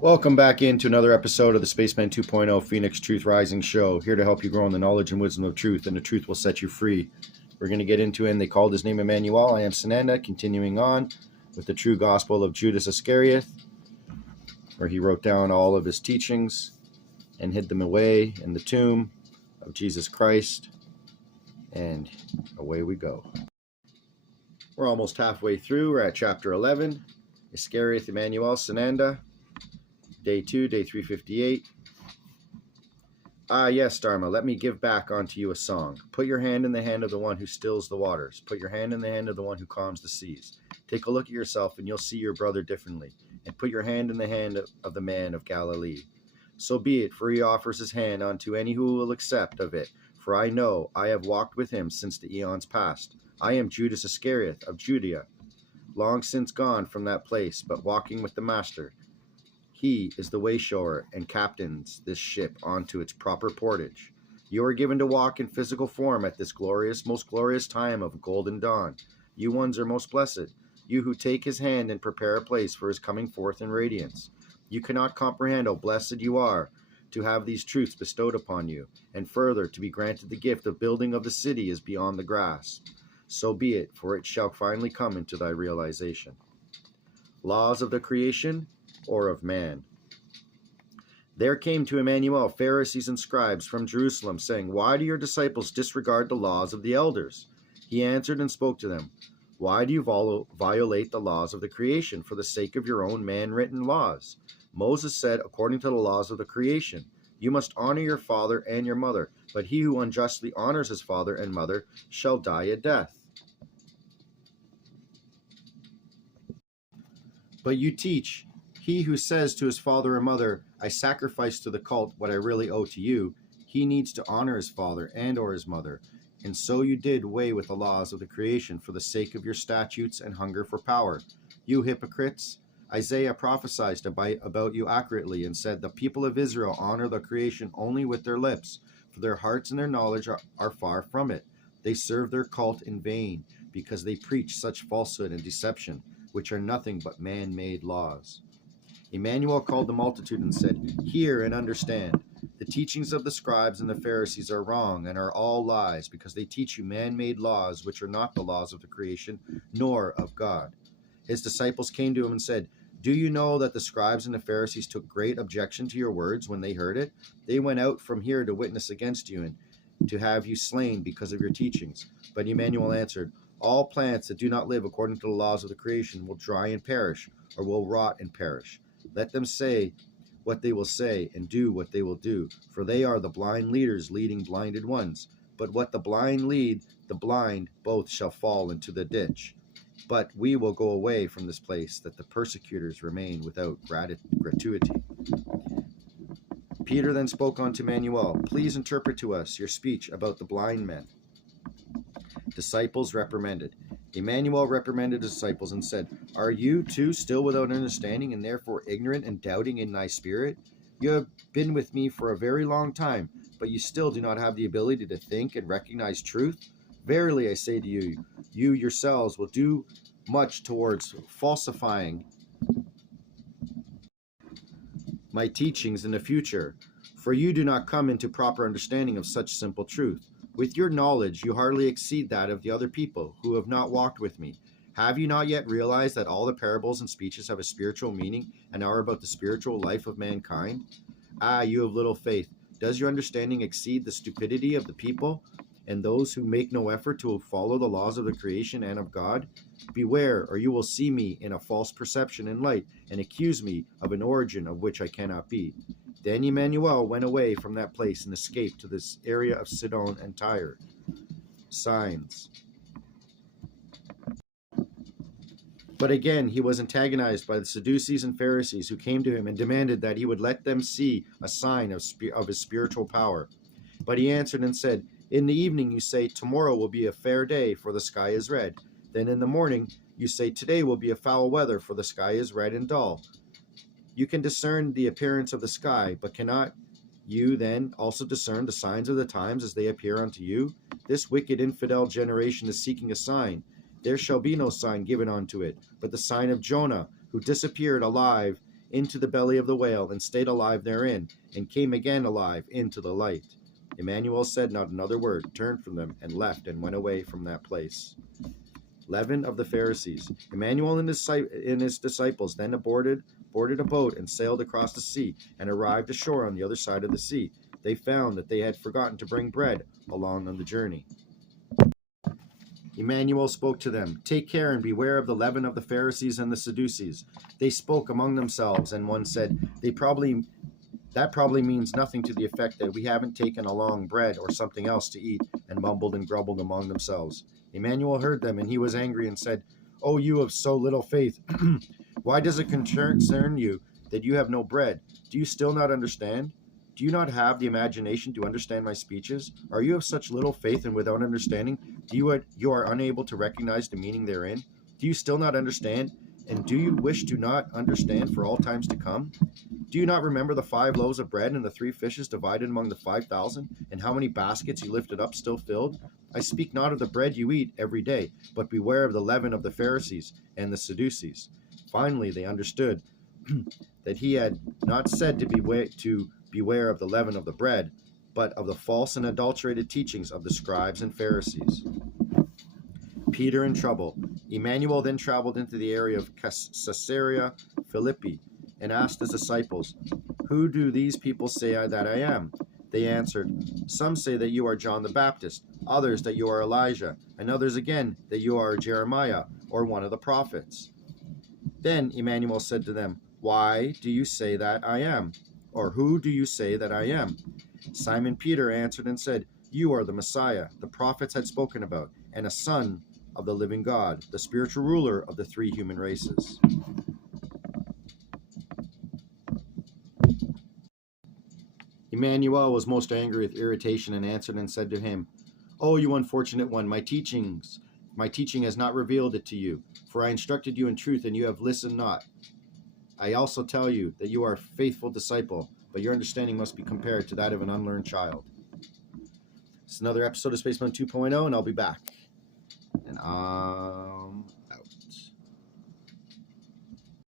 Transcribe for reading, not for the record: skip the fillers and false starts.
Welcome back into another episode of the Spaceman 2.0 Phoenix Truth Rising Show. Here to help you grow in the knowledge and wisdom of truth, and the truth will set you free. We're going to get into it, and they called his name Emmanuel. I am SANANDA, continuing on with the true gospel of Judas Iscarioth, where he wrote down all of his teachings and hid them away in the tomb of Jesus Christ. And away we go. We're almost halfway through. We're at chapter 11. Iscarioth, Emmanuel, SANANDA. Day 2, day 358. Ah, yes, Dharma, let me give back unto you a song. Put your hand in the hand of the one who stills the waters. Put your hand in the hand of the one who calms the seas. Take a look at yourself, and you'll see your brother differently. And put your hand in the hand of the man of Galilee. So be it, for he offers his hand unto any who will accept of it. For I know, I have walked with him since the eons past. I am Judas Iscarioth of Judea, long since gone from that place, but walking with the Master. He is the wayshower and captains this ship onto its proper portage. You are given to walk in physical form at this glorious, most glorious time of golden dawn. You ones are most blessed, you who take his hand and prepare a place for his coming forth in radiance. You cannot comprehend how blessed you are to have these truths bestowed upon you, and further, to be granted the gift of building of the city is beyond the grasp. So be it, for it shall finally come into thy realization. Laws of the creation or of man. There came to Emmanuel Pharisees and scribes from Jerusalem, saying, Why do your disciples disregard the laws of the elders? He answered and spoke to them, Why do you violate the laws of the creation for the sake of your own man-written laws? Moses said, according to the laws of the creation, you must honor your father and your mother, but he who unjustly honors his father and mother shall die a death. But you teach, he who says to his father or mother, I sacrifice to the cult what I really owe to you, he needs to honor his father and or his mother. And so you did away with the laws of the creation for the sake of your statutes and hunger for power. You hypocrites! Isaiah prophesied about you accurately and said, the people of Israel honor the creation only with their lips, for their hearts and their knowledge are far from it. They serve their cult in vain, because they preach such falsehood and deception, which are nothing but man-made laws. Emmanuel called the multitude and said, Hear and understand. The teachings of the scribes and the Pharisees are wrong and are all lies, because they teach you man-made laws, which are not the laws of the creation, nor of God. His disciples came to him and said, Do you know that the scribes and the Pharisees took great objection to your words when they heard it? They went out from here to witness against you and to have you slain because of your teachings. But Emmanuel answered, All plants that do not live according to the laws of the creation will dry and perish, or will rot and perish. Let them say what they will say and do what they will do, for they are the blind leaders leading blinded ones. But what the blind lead, the blind both shall fall into the ditch. But we will go away from this place, that the persecutors remain without gratuity. Peter then spoke unto Emmanuel, Please interpret to us your speech about the blind men. Disciples reprimanded. Emmanuel reprimanded his disciples and said, Are you too still without understanding, and therefore ignorant and doubting in thy spirit? You have been with me for a very long time, but you still do not have the ability to think and recognize truth? Verily I say to you, you yourselves will do much towards falsifying my teachings in the future, for you do not come into proper understanding of such simple truth. With your knowledge, you hardly exceed that of the other people who have not walked with me. Have you not yet realized that all the parables and speeches have a spiritual meaning and are about the spiritual life of mankind? Ah, you of little faith, does your understanding exceed the stupidity of the people and those who make no effort to follow the laws of the creation and of God? Beware, or you will see me in a false perception and light and accuse me of an origin of which I cannot be. Then Emmanuel went away from that place and escaped to this area of Sidon and Tyre. Signs. But again he was antagonized by the Sadducees and Pharisees, who came to him and demanded that he would let them see a sign of his spiritual power. But he answered and said, In the evening you say, Tomorrow will be a fair day, for the sky is red. Then in the morning you say, Today will be a foul weather, for the sky is red and dull. You can discern the appearance of the sky, but cannot you then also discern the signs of the times as they appear unto you? This wicked infidel generation is seeking a sign. There shall be no sign given unto it, but the sign of Jonah, who disappeared alive into the belly of the whale, and stayed alive therein, and came again alive into the light. Emmanuel said not another word, turned from them, and left, and went away from that place. Leaven of the Pharisees. Emmanuel and his disciples then boarded a boat and sailed across the sea, and arrived ashore on the other side of the sea. They found that they had forgotten to bring bread along on the journey. Emmanuel spoke to them, "Take care and beware of the leaven of the Pharisees and the Sadducees." They spoke among themselves, and one said, that probably means nothing, to the effect that we haven't taken along bread or something else to eat, and mumbled and grumbled among themselves. Emmanuel heard them, and he was angry and said, "O you of so little faith, why does it concern you that you have no bread? Do you still not understand? Do you not have the imagination to understand my speeches? Are you of such little faith and without understanding? You are unable to recognize the meaning therein? Do you still not understand? And do you wish to not understand for all times to come? Do you not remember the 5 loaves of bread and the 3 fishes divided among the 5,000, and how many baskets you lifted up still filled? I speak not of the bread you eat every day, but beware of the leaven of the Pharisees and the Sadducees." Finally, they understood that he had not said to beware of the leaven of the bread, but of the false and adulterated teachings of the scribes and Pharisees. Peter in trouble. Emmanuel then traveled into the area of Caesarea Philippi, and asked his disciples, "Who do these people say that I am?" They answered, "Some say that you are John the Baptist, others that you are Elijah, and others again that you are Jeremiah, or one of the prophets." Then Emmanuel said to them, "Why do you say that I am? Or who do you say that I am?" Simon Peter answered and said, "You are the Messiah, the prophets had spoken about, and a son of the living God, the spiritual ruler of the 3 human races." Emmanuel was most angry with irritation, and answered and said to him, "O you unfortunate one, my teaching has not revealed it to you, for I instructed you in truth, and you have listened not. I also tell you that you are a faithful disciple, but your understanding must be compared to that of an unlearned child." It's another episode of Spaceman 2.0, and I'll be back. And